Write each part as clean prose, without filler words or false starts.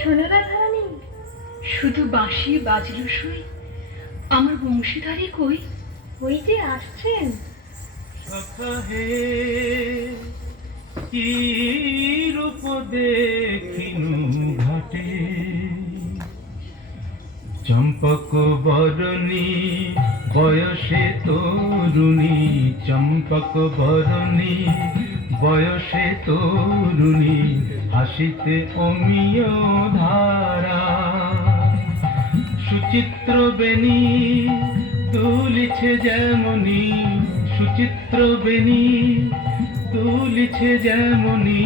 শোনো রাধারানী, শুধু বাঁশি বাজলো সই, আমার বংশীধারী কই? ওই যে আসছেন। সখাহে কি রূপ দেখিনু ঘাটে, চম্পক বরণী বয়সে তরুণী, চম্পক বরণী বয়সে তরুণী, হাসিতে অমিয় ধারা, সুচিত্র বেণী দুলিছে যেমনি, সুচিত্র বেণী দুলিছে যেমনি,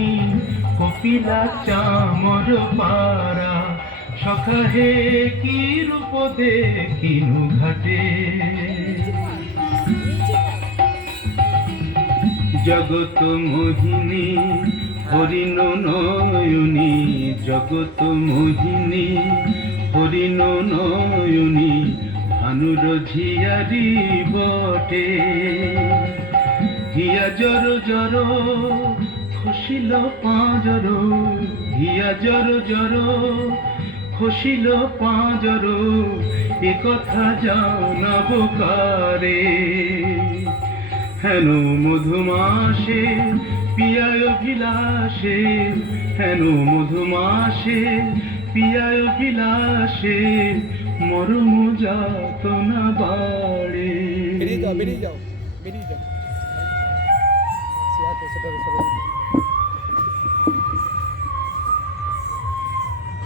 কপিলা চামর পারা, সখাহে কি রূপ দেখিনু ঘাটে। জগত মোহিনী হরিণ নয়নী, জগত মোহিনী হরিণ নয়নী, ভানুর ঝিয়ারি বটে, হিয়া জর জর খসিল পাঁজর, হিয়া জর জর খসিল পাঁজর, এ কথা জানাব কারে, হেন মধুমাসে পিয়ায় অভিলাষে, হেন মধুমাসে পিয়ায় অভিলাষে, মরম যাতনা বাড়ে। বেরিয়ে যাও, বেরিয়ে যাও, বেরিয়ে যাও।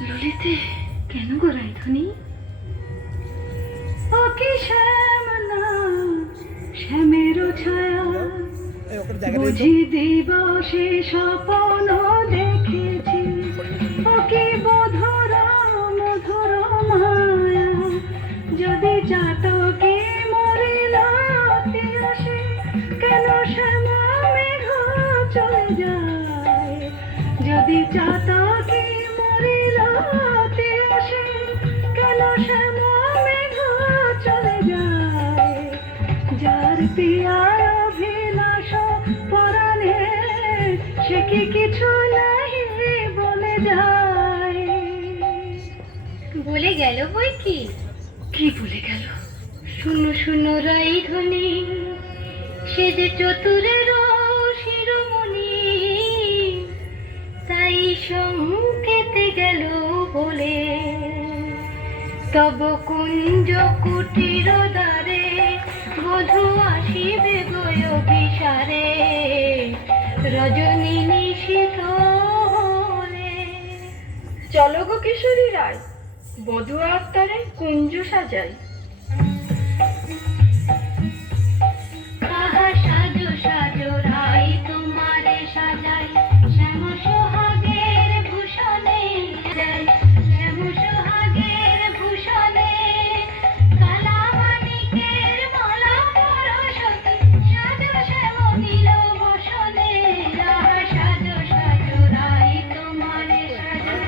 ললিতে কেন গো রাইধনী? ওকে শ্যামনা শ্যামের ছায়া, বুঝি দিবসে স্বপ্ন দেখেছি, ওকে মধুর মধুর মায়া, যদি চাতকে মরিল আসে, কেন শ্যামা মেঘ চলে যায়, যদি চাতকে মরিল আসে, কেন শ্যামা মেঘ চলে যায়, যার পিয়ার অভিলাষ পরাণে, সে কি কিছু নাহি বলে যায়। বলে গেল বই কি? কি বলে গেল? শূন্য শূন্য রাইধনী, সে যে চতুরের শিরোমণি, তাই সংকেতে গেল বলে, তব কুঞ্জ কুটির দ্বারে বধূ আসিবে গয় অভিসারে, রজনী নিশীথ হলে। চলো গো কিশোরী রায়, বধূ আত্মারে কুঞ্জ সাজাই। তাহা সাজো সাজো রাই তোমারে সাজাই, শ্যাম সোহাগের ভূষণে যাই, শ্যাম সোহাগের ভূষণে, কালা মানিকের মালা পরশতে, সাজো শ্যাম নীল বসনে, তাহা সাজো সাজো রাই তোমারে সাজাই।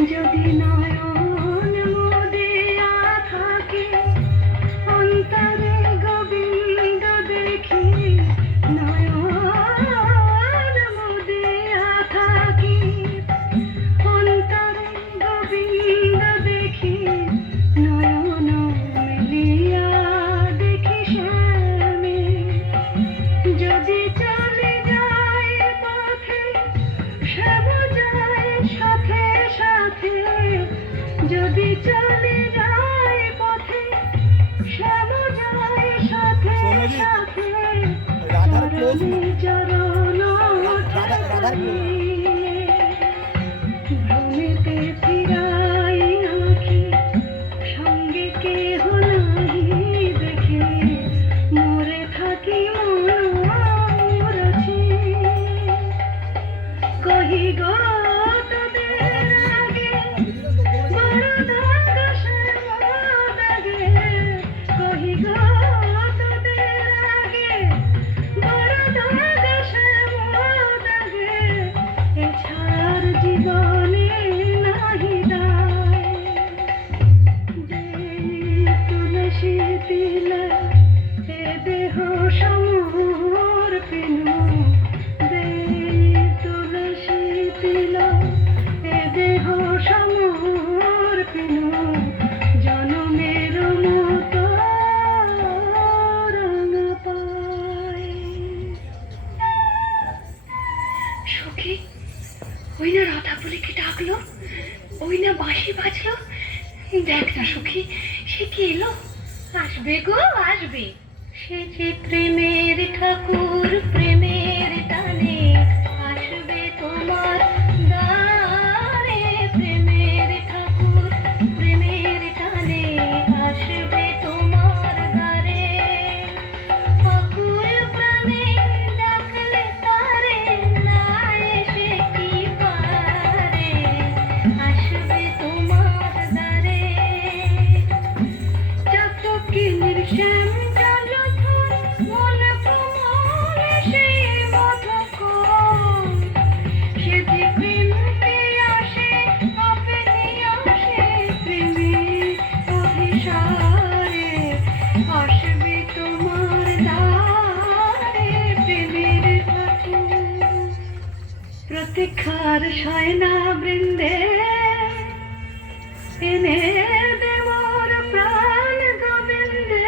যদি নয়ন মোদিয়া থাকে অন্তরে গোবিন্দ দেখি নয়ন মোদিয়া থাকি অন্তরে গোবিন্দ দেখি নয়ন মেলিয়া দেখি শ্যামে যদি চলে যায় পথে শ্যাম যায় সাথে সাথে যদি চলে যায় পথে শ্যাম যায় সাথে সৌম্যজি, সাথে রাধার close না। চরণ রাধার close। ভ্রমেতে ফিরাই আঁখি সঙ্গে কেহ নাহি দেখে মরে থাকি মরছি কহি গো তোদের আগে বড় দাগ শ্যামদাগে কহি গো তোদের আগে বড় দাগ শ্যামদাগে এছাড় জীবনে নাহি দায় তুলসী তিলা এ দেহ সমর পিনু দে তুলসী তিলা এ দেহ সমর পিনু জনমের মতো রঙ পায় সখী ওই না রাধা বলে কি ডাকলো ওই না বাঁশি বাজলো দেখ না সখী সে কি এলো আসবে গো আসবে সে যে প্রেমের ঠাকুর প্রেমের টানে আসবে তোমার দ্বারে প্রেমের ঠাকুর প্রেমের টানে আসবে তোমার দ্বারে আকুল প্রাণে ডাকলে তারে না এসে কি পারে আসবে তোমার দ্বারে চাতকিনীর শ্যাম জলধর মন প্রমোদ সেই মধুকর সে যে প্রেমকে আসে আপনি আসে প্রেমে অভিসারে আসবে তোমার দ্বারে প্রেমের ঠাকুর প্রতীক্ষার শয়না বৃন্দে এনে দেবর প্রাণ গোবিন্দে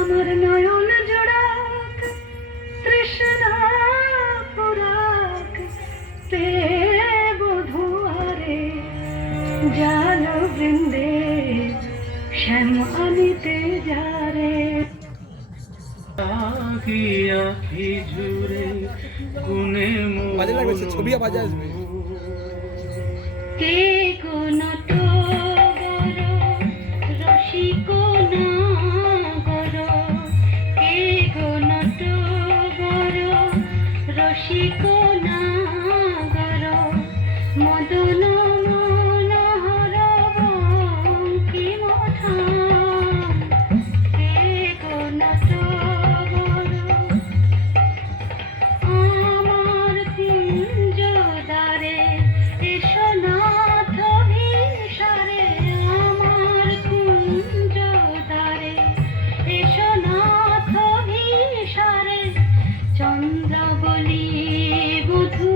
আমার নয়ন জোড়াক তৃষ্ণা পুরাক তে বধুয়ারে জাল বৃন্দে শ্যাম আনিতে যারে আখি আখি ঝুরে কোনে বাজে লাগবে, সে ছবি বাজে আসবে। কে কোন টগর রসিক নাগর কে কোন টগর রসিক নাগর মদন মনোহর বঙ্কিমধাম কে কোন টগর আমার কুঞ্জ দ্বারে এসো নাথ ভিসারে আমার কুঞ্জ দ্বারে এসো নাথ ভিসারে চন্দ্রাবলী বধূ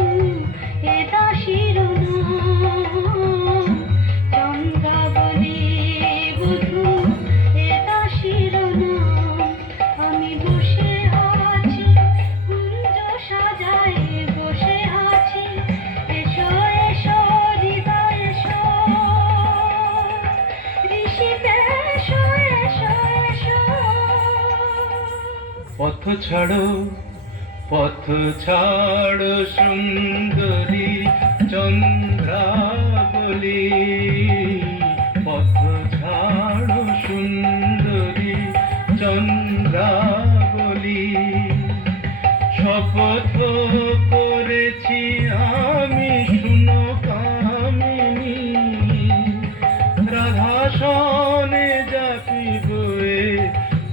এ দাসীর নাম চন্দ্রাবলী বধূ এ দাসীর নাম আমি বসে আছি কুঞ্জ সাজায় বসে আছি এসো এসো হৃদয় এসো ঋষিতে এসো এসো এসো পথ ছাড়ো সুন্দরী চন্দ্রাবলী পথ ছাড়ো সুন্দরী চন্দ্রাবলী শপথ করেছি আমি শুনো কামিনী রাধা সনে যাপিব এ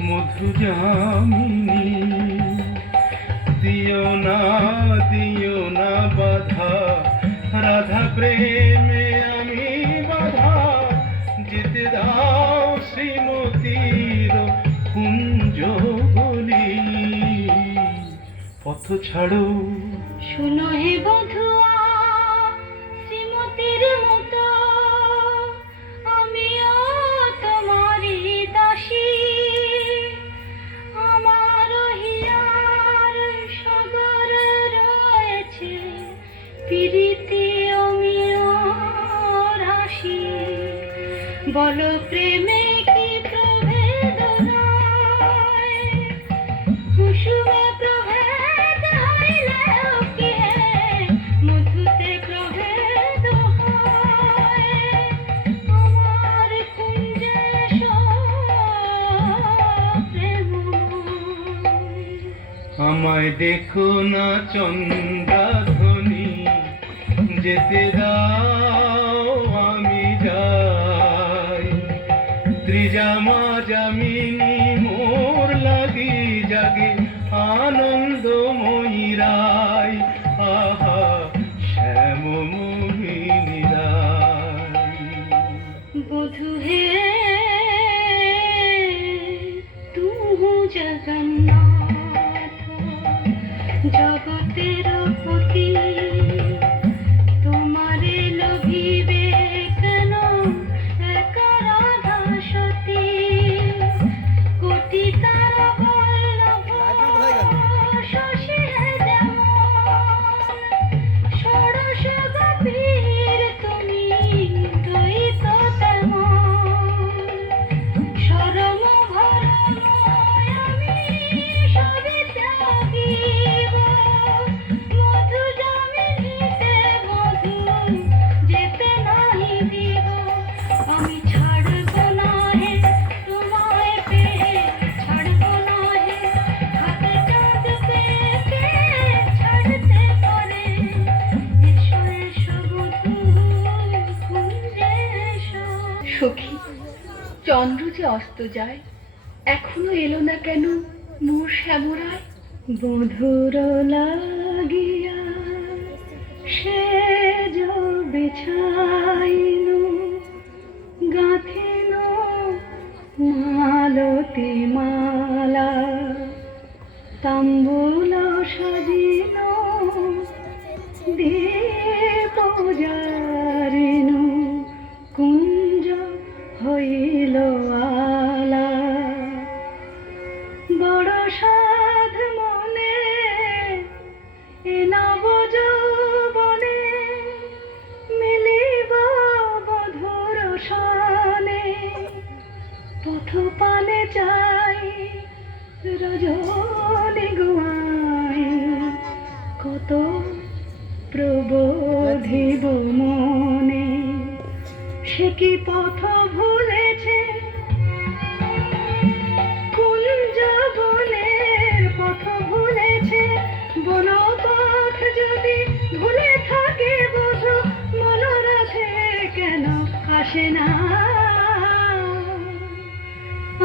মধু জামিনী দিও না বাধা রাধা প্রেমে আমি বাধা, যেতে দাও শ্রীমতীর কুঞ্জ গলি। পথ ছাড়ো শুনো হে বধুয়া, শ্রীমতীর মতো আমিও তোমারই দাসী। আমার হিয়ার সাগর রয়েছে, প্রীতি আমিও রাশি। বলো প্রেমে কি প্রভেদ নয়, কুসুমে প্রভেদ হইলেও কি হে, মধুতে প্রভেদ হয়। আমার কুঞ্জে প্রেমময়। আমায় দেখো না চন্দ্রাধ্বনি, যেতে দাও আমি যাই। ত্রিজামা যামিনী মোর লাগি জাগে, আনন্দময়ী রায়। আহা শ্যাম মোহিনী রায়। বধু হে তুহু জগন্নাথ, জগতের পতি। তোমারে লোভিবে কেন এক রাধা সতী? কোটি তারা বল্লভ কোথায় গেল? শশী যেমন, ষোড়শ গোপীর তুমি দ্বৈত তেমন। শরম ভরম আমি সবে ত্যাগিব, মধু যামিনীতে মধু যেতে নাহি দিব। আমি ছাড়ব না হে তোমায় পেয়ে, ছাড়ব না হে হাতে চাঁদ পেতে, ছাড়তে পারে। এসো এসো বধূ কুঞ্জে এসো। সখী, চন্দ্র যে অস্ত যায়, এখনো এলো না কেন মোর শ্যামরায়? বধুর লাগিয়া সেজ বিছাইন, গাঁথিন মালতী মালা। তাম্বুল সাজিন দীপ জারিন, কুঞ্জ হইল আলা। বড় সাধ মনে এ নব যৌবনে, মিলিব বধুর সনে। পথ পানে চাই রজনী গুয়াই, কত প্রবোধিব মনে। সে কি পথ ভুলেছে, কুঞ্জ বনের পথ ভুলেছে। বনপথ যদি ভুলে থাকে বধূ, মনোরথে কেন আসে না?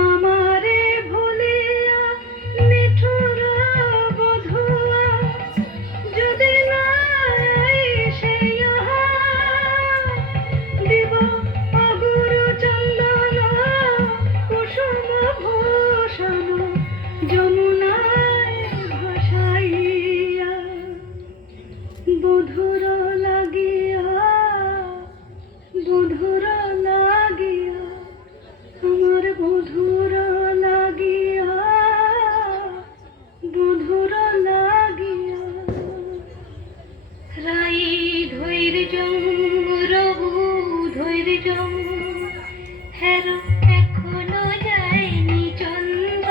আমারে ভুলিয়া নিঠুর বধুয়া, যদি না আইসে ইহা, দিব অগুরু চন্দন কুসুম ভূষণ যমুনায় ভাসাইয়া। বধুর লাগিয়া, বধুর লাগিয়া, আমার বধুর লাগিয়া, বধুর লাগিয়া। রাই ধৈর্য রঘু ধৈর্য, হের এখনো যায়নি চন্দ্র।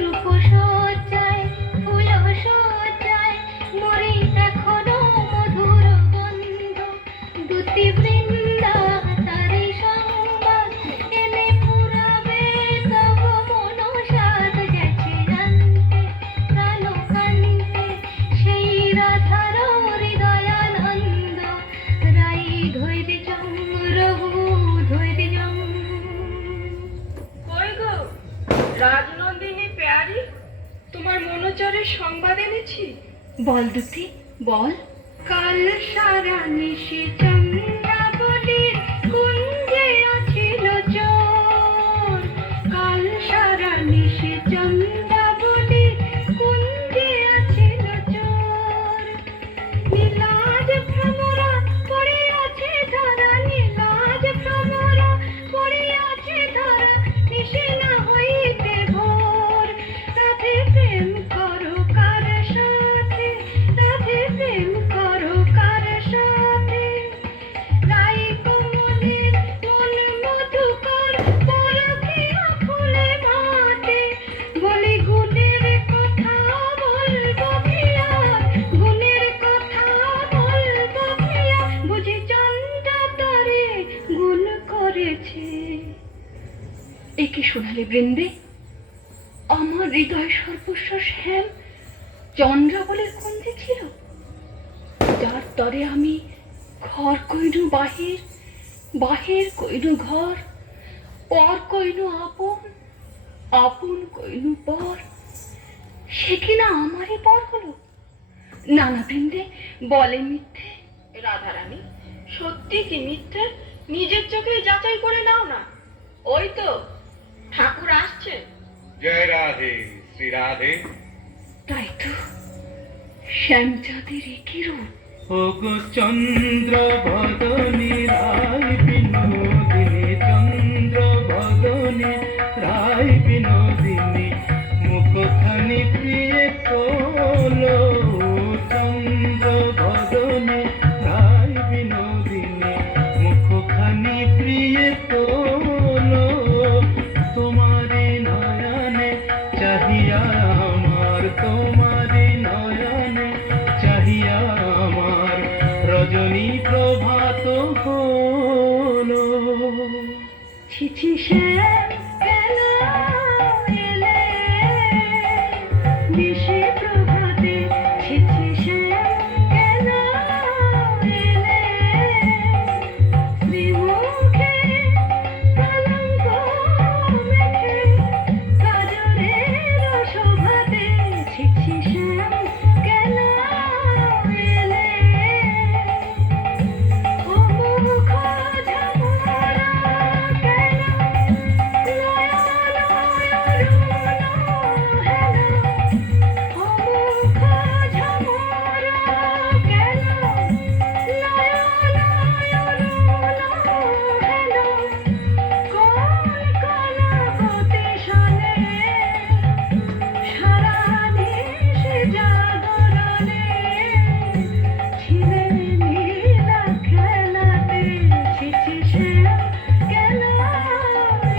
রূপ সজ্জায় ফুল সজ্জায় মরি এখনো মধুর গন্ধ। দুতি বৃন্দা তারি সংবাদ, এনে পুরাবে সব মনসাদ। গেছে জানতে প্রাণ কান্তে, সেই রাধার হৃদয়ানন্দ। রাই ধৈর্য রঘু ধৈর্য। কই গো রাজনন্দিনী পেয়ারি, তোমার মনোচরের সংবাদ এনেছি। বল দুতি বল। কাল কাল সারা নিশি চন্দ্রাবলীর কুঞ্জে আছিল চোর, কাল সারা নিশি চন্দ্রাবলীর কুঞ্জে আছিল চোর। নীলাজ ভ্রমরা পড়িয়াছে ধরা, নীলাজ ভ্রমরা পড়িয়াছে ধরা, নিশি না হইতে ভোর। রাধে প্রেম করো কার সাথে, রাধে প্রেম করো কার সাথে। রাই কমলের মন মধুকর পরখিয়া ফুলে মাতে, বলি গুণের কথা বলবো কিয়া, গুণের কথা বলবো কিয়া, বুঝি চন্দ্রা তারে গুণ করেছে। এ কি শোনালে বৃন্দে? আমার হৃদয় সর্বস্ব শ্যাম চন্দ্রাবলীর কুঞ্জে ছিল, যার তরে আমি ঘর কইনু বাহির, বাহির কইনু ঘর, পর কইনু আপন, আপন কইনু পর। সে কিনা আমারই পর হলো। নানা বৃন্দে বলে মিথ্যে। রাধারানী, সত্যি কি মিথ্যে নিজের চোখে যাচাই করে নাও না। ওই তো ঠাকুর আসছে। জয় রাধে, শ্রী রাধে। তাই তো, শ্যামচাঁদের একই রূপ। ওগো চন্দ্র বদনী রায় বিনোদিনী, চন্দ্র বদনী রায় বিনোদিনী, মুখখানি প্রিয় তোলো। চন্দ্র বদনী রায় বিনোদিনী, মুখখানি প্রিয় তোলো। তোমারি নয়নে চাহিয়া আমার, তোমারি নয়নে চাহিয়া আমার, রজনী প্রভাত হলো। ছিছি শ্যাম কেন এলে নিশি প্রভাতে, ছিছি শ্যাম কেন এলে শ্রীমুখে কলঙ্ক মেখে কাজলের শোভাতে, ছিছি শ্যাম কেন এলে ও মুখ ঝামরা কেন লয় লয় রুনো হেলো, ও মুখ ঝামরা কেন লয় লয় রুনো হেলো। কোন কলাবতী শোনে সারা নিশি জাগরণে, ছিলে নীলা খেলাতে, ছিছি শ্যাম কেন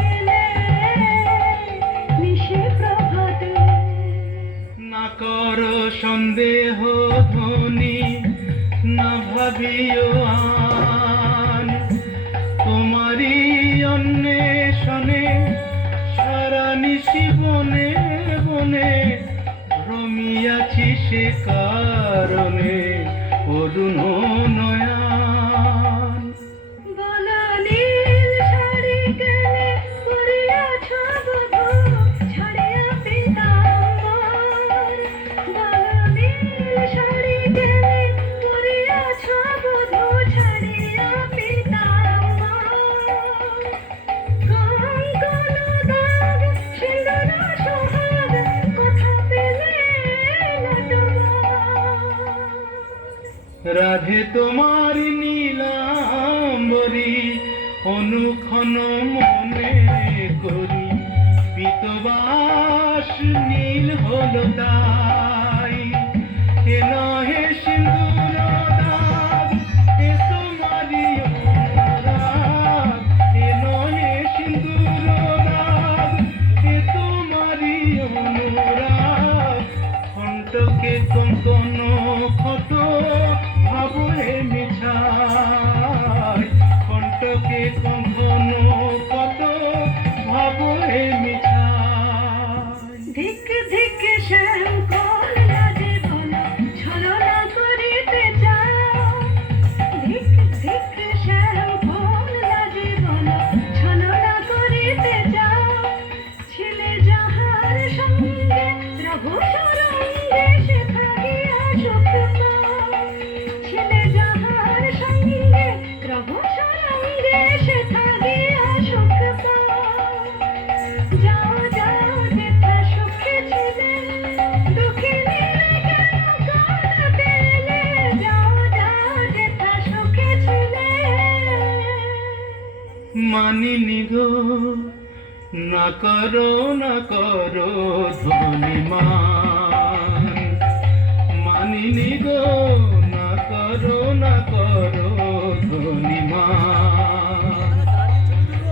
এলে নিশি প্রভাতে। না করো সন্দেহ ধ্বনি, না ভাবিও আন, তোমারই অন্বেষণে সারা নিশি বনে বনে রমিয়াছি, সে কারণে অরুণ নয়ন। বলো নীল শাড়ি কেনে পরিয়াছ বধূ, ছাড়িয়া পীতাম্বর। বলো নীল শাড়ি কেনে পরিয়াছ বধূ, ছাড়িয়া পীতাম্বর। কঙ্কণ দাগ সিঁদুর সোহাগ, কথা পেলে না তোমার। রাধে তোমার নীলাম্বরী অনুক্ষণ মনে করি, পীতবাস নীল হলো তাই। এ নহে সিঁদুর দাগ, এ তোমারই অনুরাগ, এ নহে সিঁদুর দাগ, এ তোমারই অনুরাগ। কণ্ঠকে কঙ্কন ক্ষত ভাবো হে মিছাই, কণ্ঠকে কঙ্কন ক্ষত ভাবো হে মিছাই। ধিক ধিক শ্যাম মানিনি গো না করো ধনিমান মানিনি গো না করো ধনিমান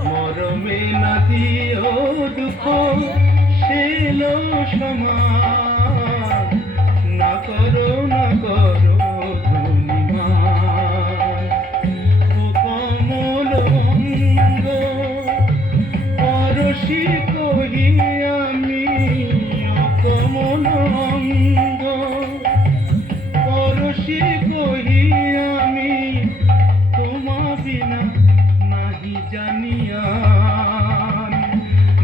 মরমে না দিও দুঃখ সেলো সমান না করো ধনিমান ও কমল অঙ্গ পরশি কহি আমি ও কমল অঙ্গ পরশি কহি আমি তোমা বিনা নাহি জানিয়া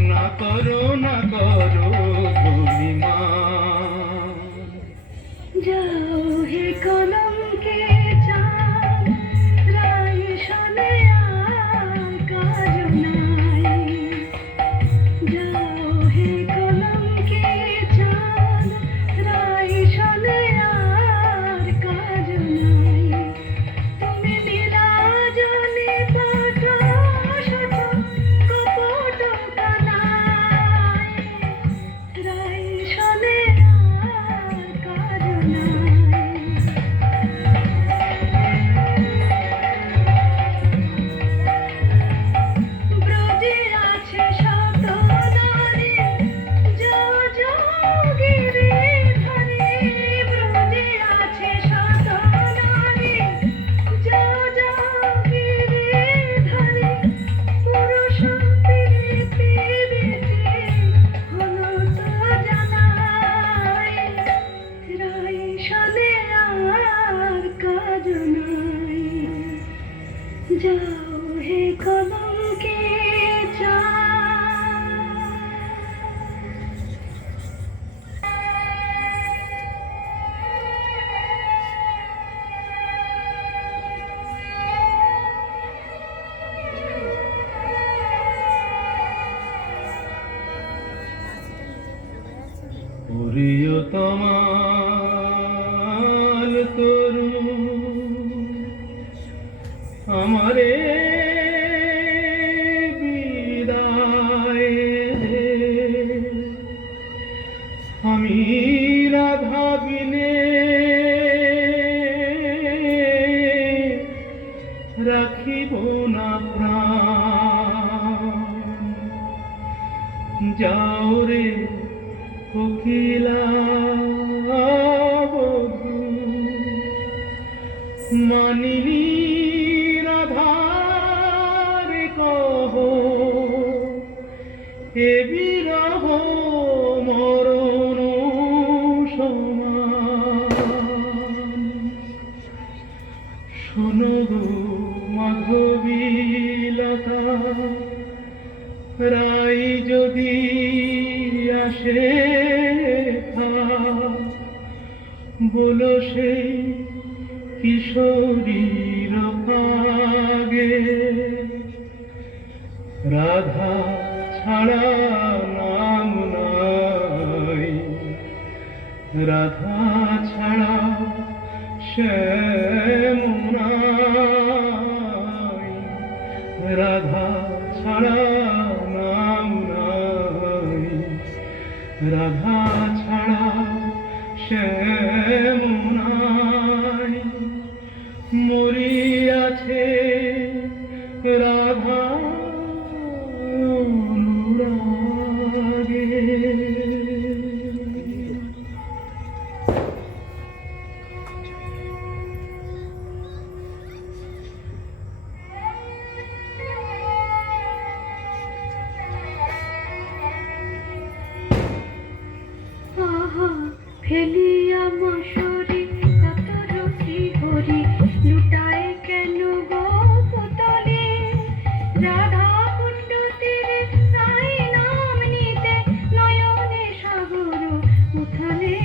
না করো ধনিমান যাও হে কলঙ্কে চাঁদ রায় শোনে আর কাজ নাই যাও হে কলঙ্কে চাঁদ রায় শোনে আর কাজ নাই তুমি নীলাজলে প্রকাশ কপট কানায় রায় শোনে আর কাজ নাই ব্রজে আছে শত নারী যোগিরে ধরে ব্রজে আছে শত নারী যোগিরে ধরে পুরুষ প্রীতি হলো তো জানাই রাই শোনে আর কাজ নাই যাও হে কলঙ্কে প্রিয়তমাল তরু আমারে বিদায় দে। আমি রাধা বিনে রাখিব না প্রাণ যাও রে কোকিলা বধূ মানিনী রাধার কহ এ বিরহ মরণ সমান শোনো গো মাধবীলতা রাই যদি আসে বলো সেই কিশোরীর পাগে রাধা ছাড়া নাম নাই রাধা ছাড়া শ্যাম নাই রাধা ছাড়া নাম নাই রাধা ছাড়া শ্যাম নাই মরিয়াছে রাধা অনুরাগে। আহা ফেলিয়া মশরি কত রসি হরি লুটায় কেন গো পুতলে রাধা কুণ্ড তীরে তাই নাম নিতে নয়নে সাগর উথলে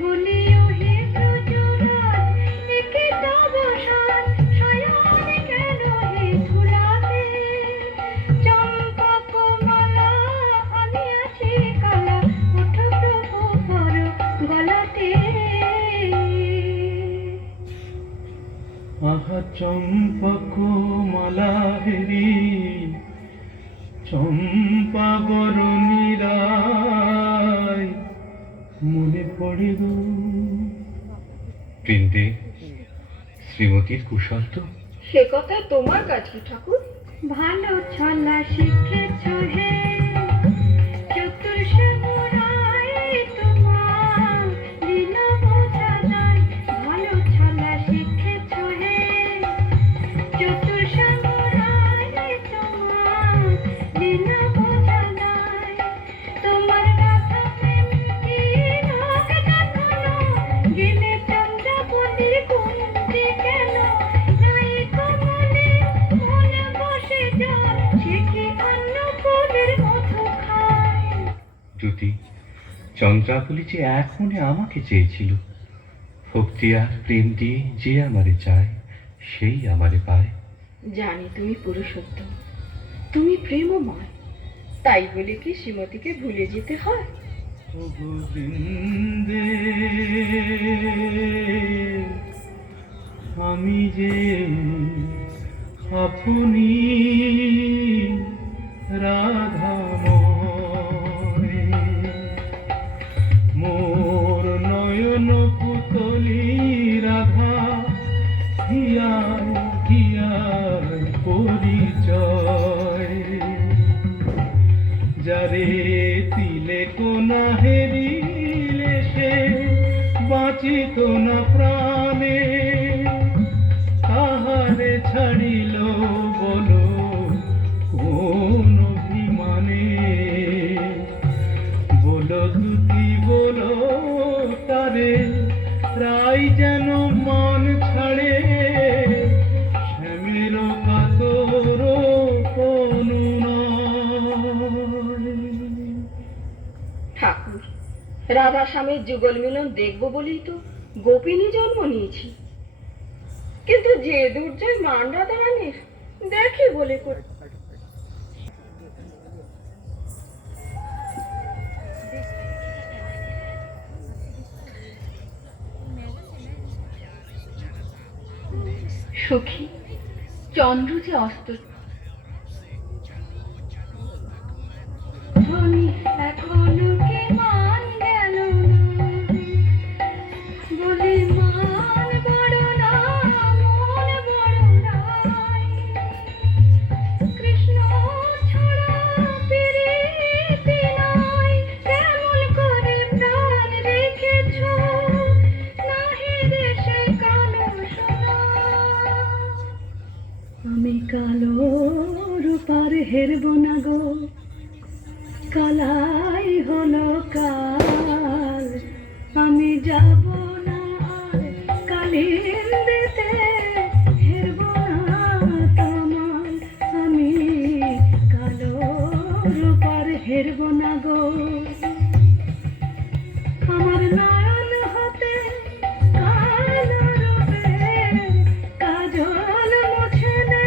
বলিও হে ব্রজরাজ একে তব সাজ শয়ন কেন হে ধুলাতে চম্পক মালা আনিয়াছি কালা ওঠ প্রভু কর গলাতে। তাহা চম্পক মালা হেরি চম্পা বরণী রায় মনে পড়ে গো। বৃন্দে শ্রীমতীর কুশল তো? সে কথা তোমার কাছে ঠাকুর। ভালো ছলা শিখেছ হে চতুর শ্যামরায় তোমার দিল বোঝা যায়। ভালো ছলা শিখেছ হে চতুর শ্যামরায় তোমার দিল বোঝা যায়। তোমার কথা প্রেম কি লোক জানো গেলে চন্দ্রাবতীর কুঞ্জি কেন নাই কমলে মন বসে যায় সে কি অন্য ফুলের মধু খায়। দ্যুতি, চন্দ্রাবলী যে এক মনে আমাকে চেয়েছিল। ভক্তি আর প্রেম দিয়ে যে আমারে চায় সেই আমারে পায়। জানি তুমি পুরুষোত্তম, তুমি প্রেমময়, তাই বলে কি শ্রীমতীকে ভুলে যেতে হয়? ওগো বৃন্দে আমি যে আপনি রাধাময় মোর নয়ন পুতলি রাধা হিয়ার হিয়ার পরিচয় যারে তিলে কোনা হেরিলে সে বাঁচিত না প্রাণে তাহারে ছাড়িল বলো কোন অভিমানে বলো দুটি বলো তারে রাই যেন মান ছাড়ে শ্যামের কাতর ঠাকুর, রাধা স্বামীর যুগল মিলন দেখবো বলেই তো গোপিনী জন্ম নিয়েছি, কিন্তু যে দুর্জয় মান রাধা রানীর দেখে বলে করে। সখী, চন্দ্র যে অস্ত ধ্বনি এখনো কি মান গেল না বলে মান বড় না মন বড় নাই। কৃষ্ণ ছাড়া প্রীতি নাই কেমন করে প্রাণ রেখেছ নাহি দেশে কালো সোনা। আমি কালো রূপার হেরব না গো কালাই হলো কাল। আমি যাব না আর কালিন্দিতে হেরব না তোমার। আমি কালো রূপার হেরব না গো। আমার নয়ন হতে কালো রূপের কাজল মুছে নে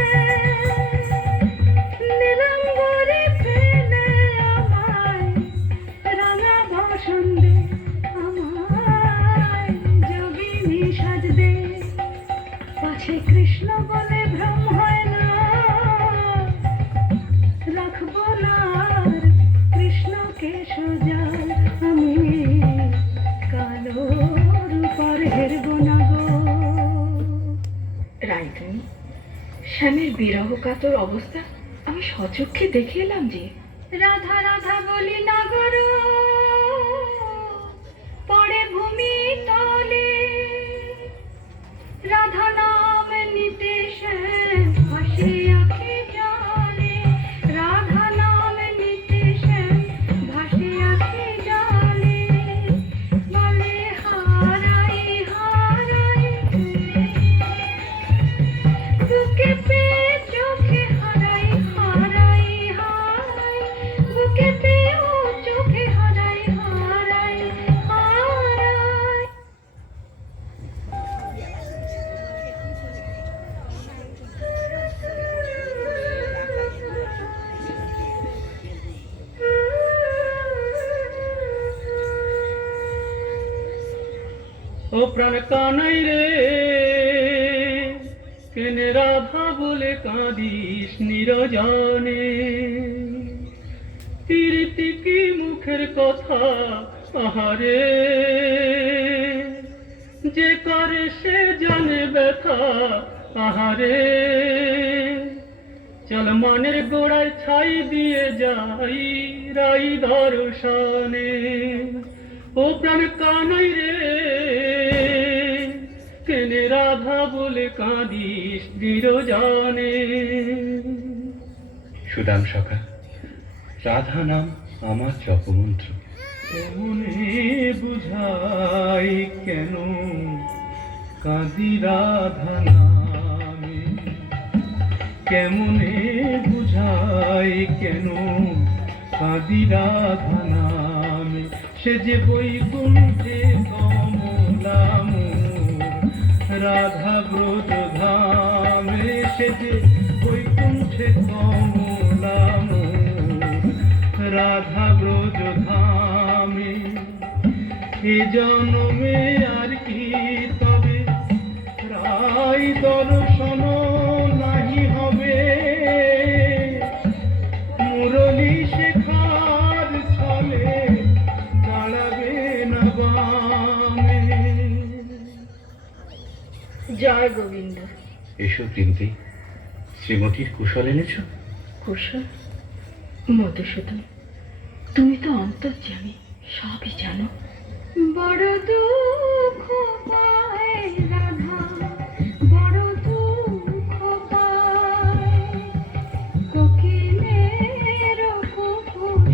নীলাম্বরে ফেলে আমায় রাঙা বসন্দে আমায় যোগিনী সাজ দে। পাছে কৃষ্ণ বলে ভ্রম হয় না রাখবো না আর কৃষ্ণকে সোজাল। আমি কালো রূপার হেরব না গো। রাইতুনি, স্বামীর বিরহ কাতর অবস্থা আমি সচক্ষে দেখে এলাম যে। রাধা রাধা বলি নাগর পড়ে ভূমি তলে রাধা নাম নিতে সে ভাসে আঁখি জলে। রাধা নাম নিতে সে ভাসে আঁখি জলে বলে হারাই হারাই বুকে পেয়ে চোখে হারাই হারাই হারাই বুকে পেয়েও চোখে হারাই হারাই হারাই। ও প্রাণ কানাই রে কেনে রাধা বলে কাঁদিস নিরজনে, প্রীতি কি মুখের কথা আহারে, যে করে সে জানে ব্যথা আহারে। চল মনের গোড়ায় ছাই দিয়ে যাই রাই দর্শনে, ও প্রাণ কানাই রে কেনে রাধা বলে কাঁদিস নিরজনে। সুদাম সখা, রাধা নাম আমার জপমন্ত্র। মনে বুঝাই কেন কাঁদি রাধা নামে, কেমনে বুঝাই কেন কাঁদি রাধা নামে। সে যে বৈকুণ্ঠে কমলাম রাধা ব্রত ধামে, সে যে বৈকুণ্ঠে কমলাম রাধা ব্রজ ধামে। এ জন্মে আর কি তবে রাই দর্শন নাহি হবে, মুরলী শেখার ছলে দাঁড়াবে না বামে। জয় গোবিন্দ। এসো প্রিন্তি, শ্রীমতীর কুশল এনেছ? কুশল? মধুসূদন, তুমি তো অন্তর্যামী, সবই জানো। বড় দুঃখ পায় রাধা, বড় দুঃখ পায়, কোকিলের কুকুর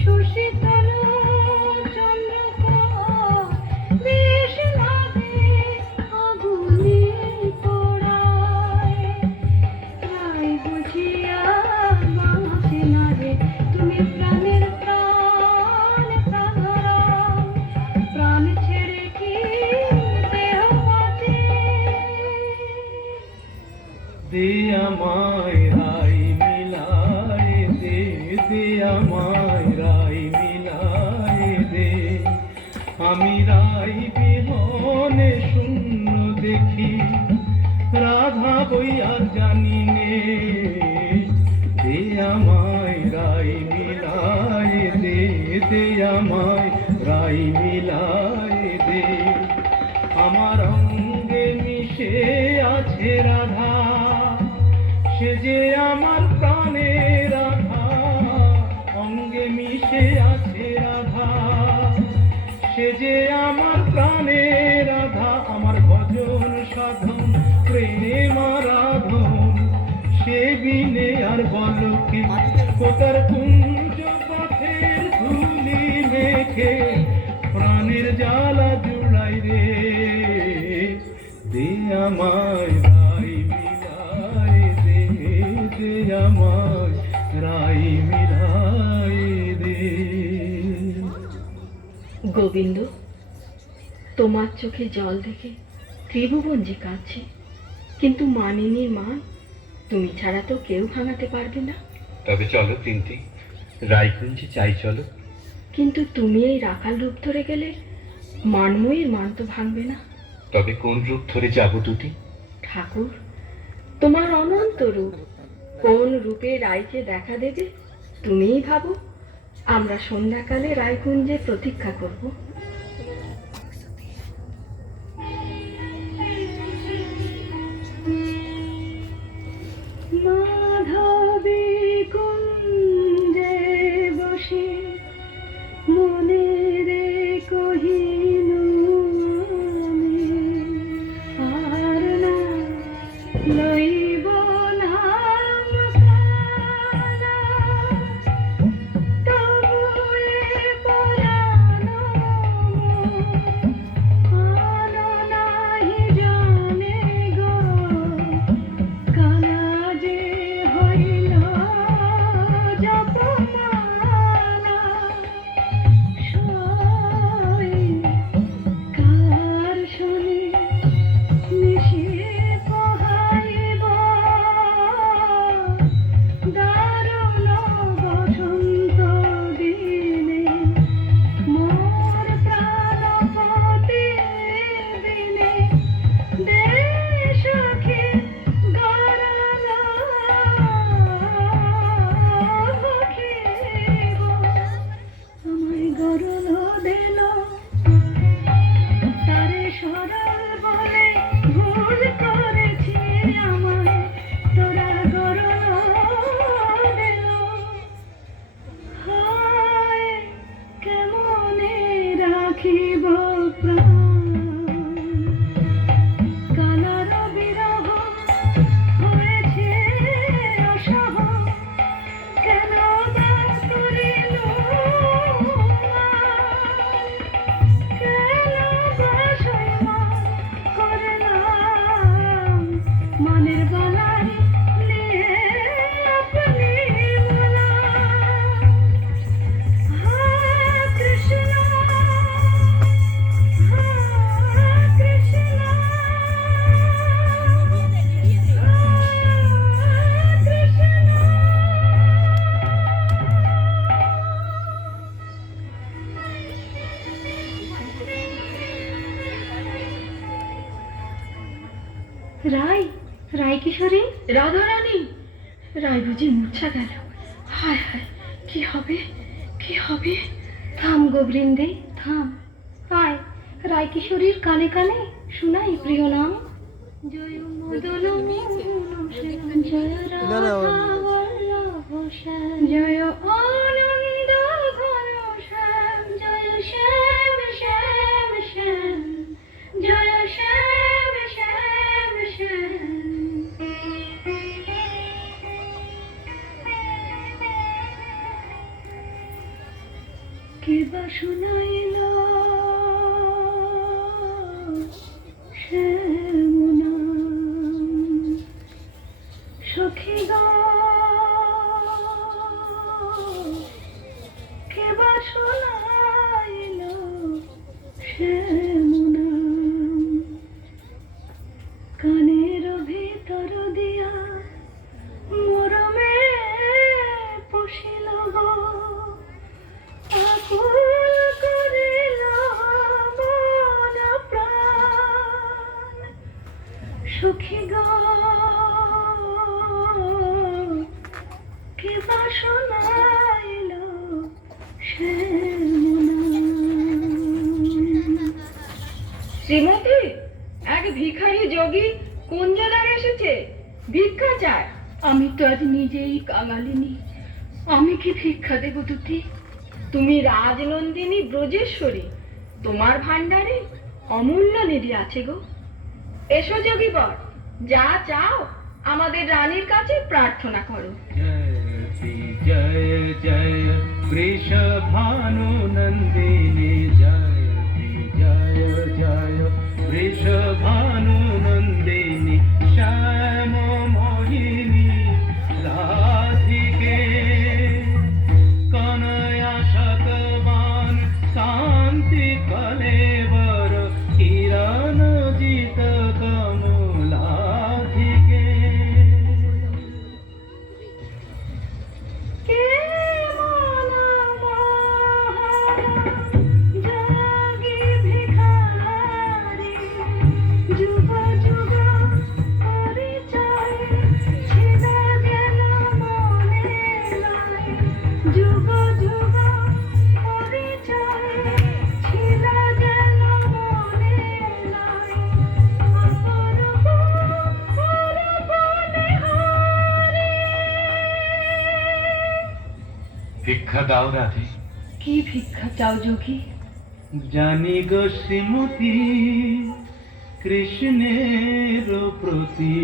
সুশীতল চন্দ্রকর, বেশ লাগে আগুনে পোড়ায়। রাই বুঝিয়া বাঁচে না রে তুমি প্রাণের প্রাণ প্রাণরাম, প্রাণ ছেড়ে কি দেহ বাঁচে। দে আমায় রাই মিলায় দে, দে আমায় রাই মিলায় দে। আমি রাই বিহনে শূন্য দেখি, রাধা বই আর জানি নে। দে আমায় রাই মিলায় দে, দে আমায় রাই মিলায় দে। আমার অঙ্গে মিশে আছে রাধা, সে যে আমার প্রাণে রাধা। অঙ্গে মিশে আছে রাধা, সে যে আমার প্রাণে রাধা। আমার ভজন সাধন প্রেম আরাধন, সে বিনে আর বল কি। কোতার কুঞ্জ পথের ধুলি মেখে প্রাণের জ্বালা জুড়াই রে। দে আমায় রাই মিলাই দে, দে আমায় রাই মিলাই দে। গোবিন্দ, তোমার চোখে জল দেখে ত্রিভুবন যে কাঁদছে, কিন্তু মানিনীর মান তুমি ছাড়া তো কেউ ভাঙাতে পারবে না। তবে চলো প্রিন্তি, রায়কুঞ্জে চাই চলো। কিন্তু তুমি এই রাখাল রূপ ধরে গেলে মানময়ীর মান তো ভাঙবে না। তবে কোন রূপ ধরে যাব দুটি? ঠাকুর, তোমার অনন্ত রূপ, কোন রূপে রায়কে দেখা দেবে তুমিই ভাবো। আমরা সন্ধ্যাকালে রায়কুঞ্জে প্রতীক্ষা করব। মাধবী কুঞ্জে বসে মনে রে কহিনু আমি, আর না লইব নাম কালা, তবু এ পরানো আনো নাহি জানে গো, কালা যে হইল জপমালা। সই কার শনি নিশি পোহাইব মনের বালাই নিয়ে আপনি মোলা হরে কৃষ্ণ কৃষ্ণ রায় রায় কিশোরী রাধারানী, রায় বুঝি মূর্ছা গেল। হায় হায়, কি হবে কি হবে? থাম গো বৃন্দে থাম। আয় রায় কিশোরীর কানে কানে শোনাই প্রিয় নাম। জয় মদন মোহন শ্যাম, জয় না, না, রাধা বল্লভ শ্যাম, জয় আনন্দ ঘন শ্যাম, জয় শ্যাম শ্যাম শ্যাম, জয় শ্যাম শ্যাম শ্যাম। কে বা শোনাইল শ্যাম নাম, সখী গো কে বা শোনাইল শ্যাম নাম, কানের ভিতর দিয়া মরমে পশিল গো, আকুল করিল মন প্রাণ, সখী গো কে বা শোনাইল শ্যাম নাম। শ্রীমতী, এক ভিখারি যোগী কুঞ্জদার এসেছে, ভিক্ষা চায়। আমি তো আজ নিজেই কাঙালিনী, আমি কি ভিক্ষা দেব দুটি? তুমি রাজনন্দিনী ব্রজেশ্বরী, তোমার ভাণ্ডারে অমূল্য নিধি আছে গো। এসো যোগীবর, যা চাও আমাদের রানীর কাছে প্রার্থনা করো। जय जय वृषभानु नंदिनी, जयति जय जय वृषभानु नंदिनी, श्याम मोहिनी राधिके, कनया शतवान कांति कलेवर, किरण जित कमलाधिके। কে মন যোগী ভিখারি, যুগ যুগ পরিচয় ছিল যেন মনে নাই, যুগ যুগ পরিচয় ছিল যেন মনে নাই, অপূর্ব অপূর্ব নিহারি। ভিক্ষা দাও রাধে। কি ভিক্ষা চাও যোগী? জানি গো শ্রীমতী কৃষ্ণের প্রতি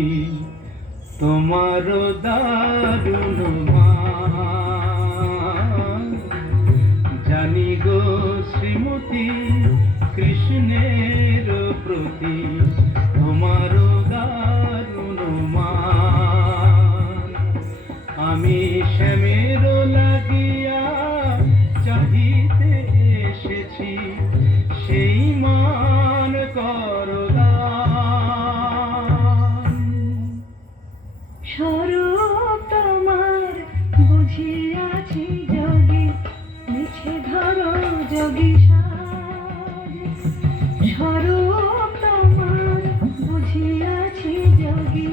তোমার দারুণ মান, জানি গো শ্রীমতী কৃষ্ণের প্রতি তোমার দারুণ মান, আমি শ্যামের লাগিয়া চাহিতে এসেছি, সেই মান করদান। স্বরূপ তোমার বুঝিয়াছি যোগী, মিছে ধরো যোগী সাজ, স্বরূপ তোমার বুঝিয়াছি যোগী,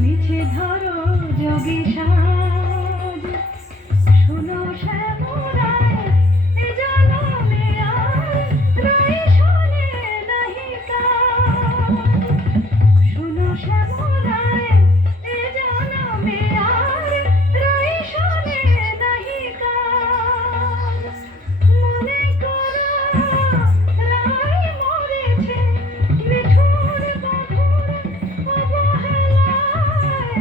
মিছে ধরো যোগী সাজ। শুনো শ্যামরায় এ জনমে আর রায় শোনে নাহি কাজ, শুনো শ্যামরায় এ জনমে আর রায় শোনে নাহি কাজ। মনে করো রায় মরেছে নিঠুর বাঁধুর অবহেলায়,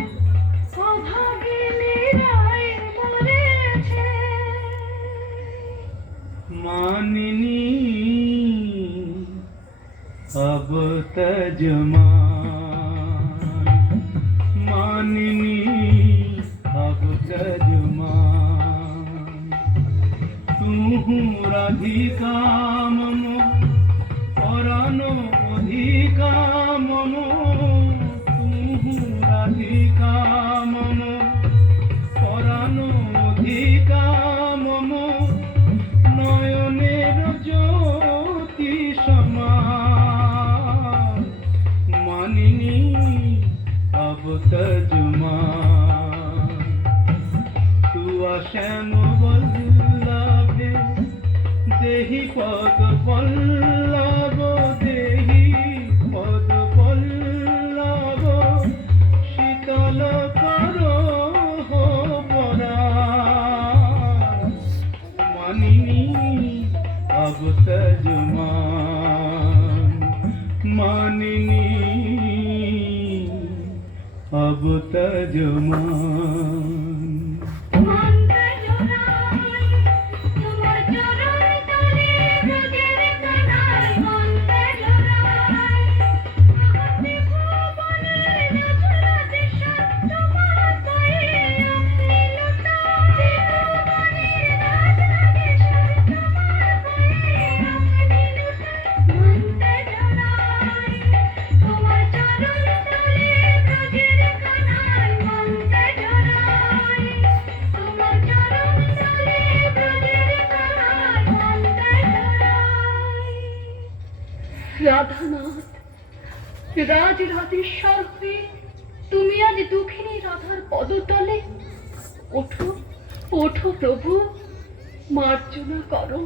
অভাগিনী রায় মরেছে। मानिनी अब तजमान, রাধিকা মম পরানো অধিকা মম তুহু রাধিকা মম পরানো অধিকা মম নয়নের জ্যোতি সমান মানিনী अब तजमान तू श्याम वल्लभे देहि पद पल्लव देहि पद पल्लव शीतल करो हो पराण मानिनी अब तजमान मानिनी अब तजमान মন্ত্রে জোড়াই তোমার চরণ তলে ব্রজের কানায় মন্ত্রে জোড়াই প্রগতি ভুবনে রঘুরাজ সত্য মহাশয়ে আপনি লতা জীবনের রাজরাজেশ্বর তোমার হয়ে আপনি লতা মন্ত্রে জোড়াই তোমার চরণ তলে ব্রজের কানায় মন্ত্রে জোড়াই তোমার চরণ তলে ব্রজের কানায় মন্ত্রে জোড়াই। রাধানাথ রাজ রাজেশ্বর হয়ে তুমি আজ দুঃখিনী রাধার পদতলে ওঠো ওঠো প্রভু মার্জনা করো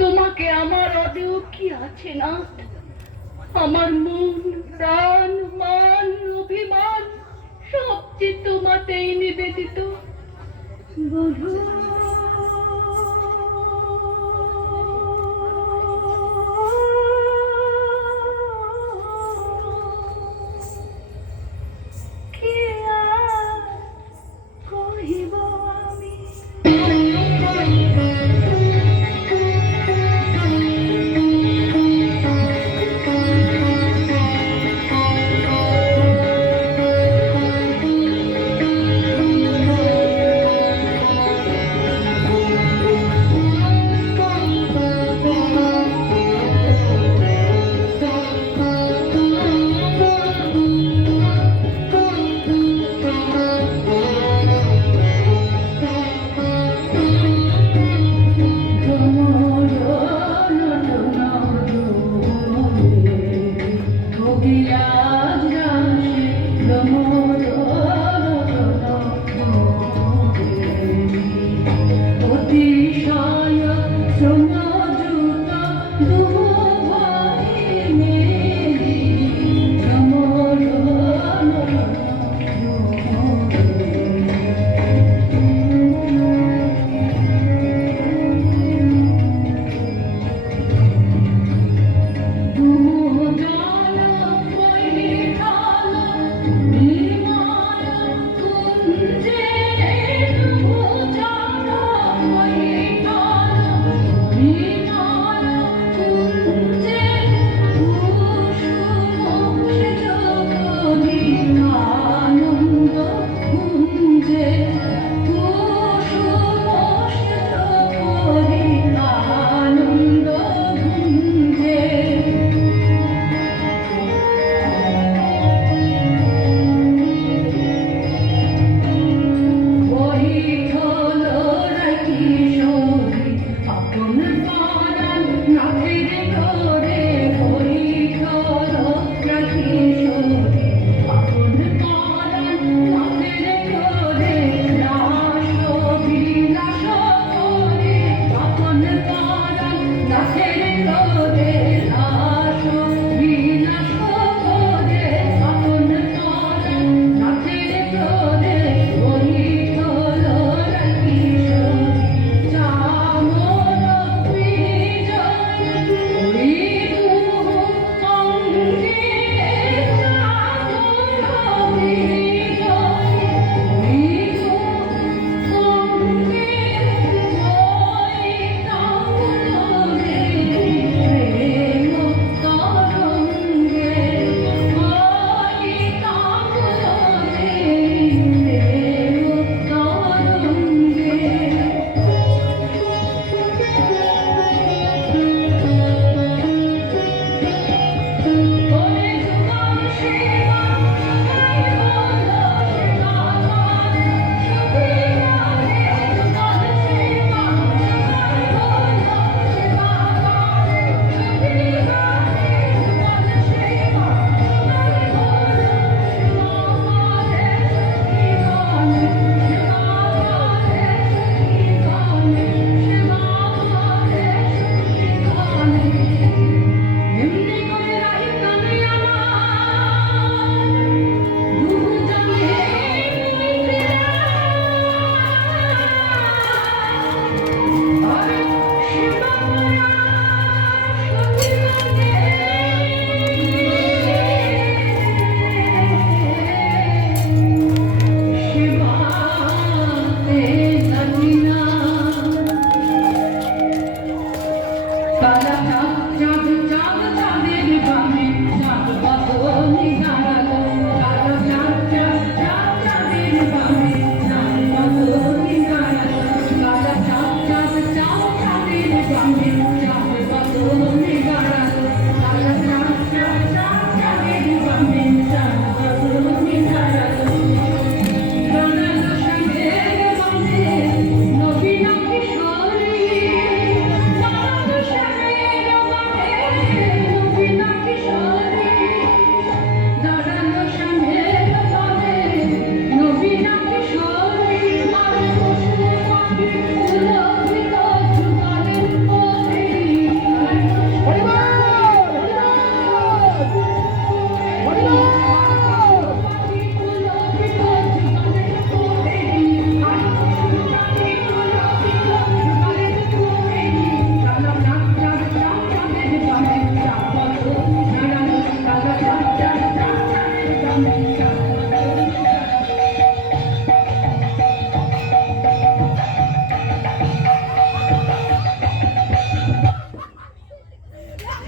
তোমাকে আমার অদেয় কি আছে নাথ আমার মন প্রাণ মান অভিমান সব যে তোমাতেই নিবেদিত বধূ কি আর কহিব আমি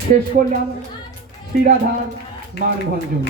শেষ করলাম শ্রীরাধার মানভঞ্জন।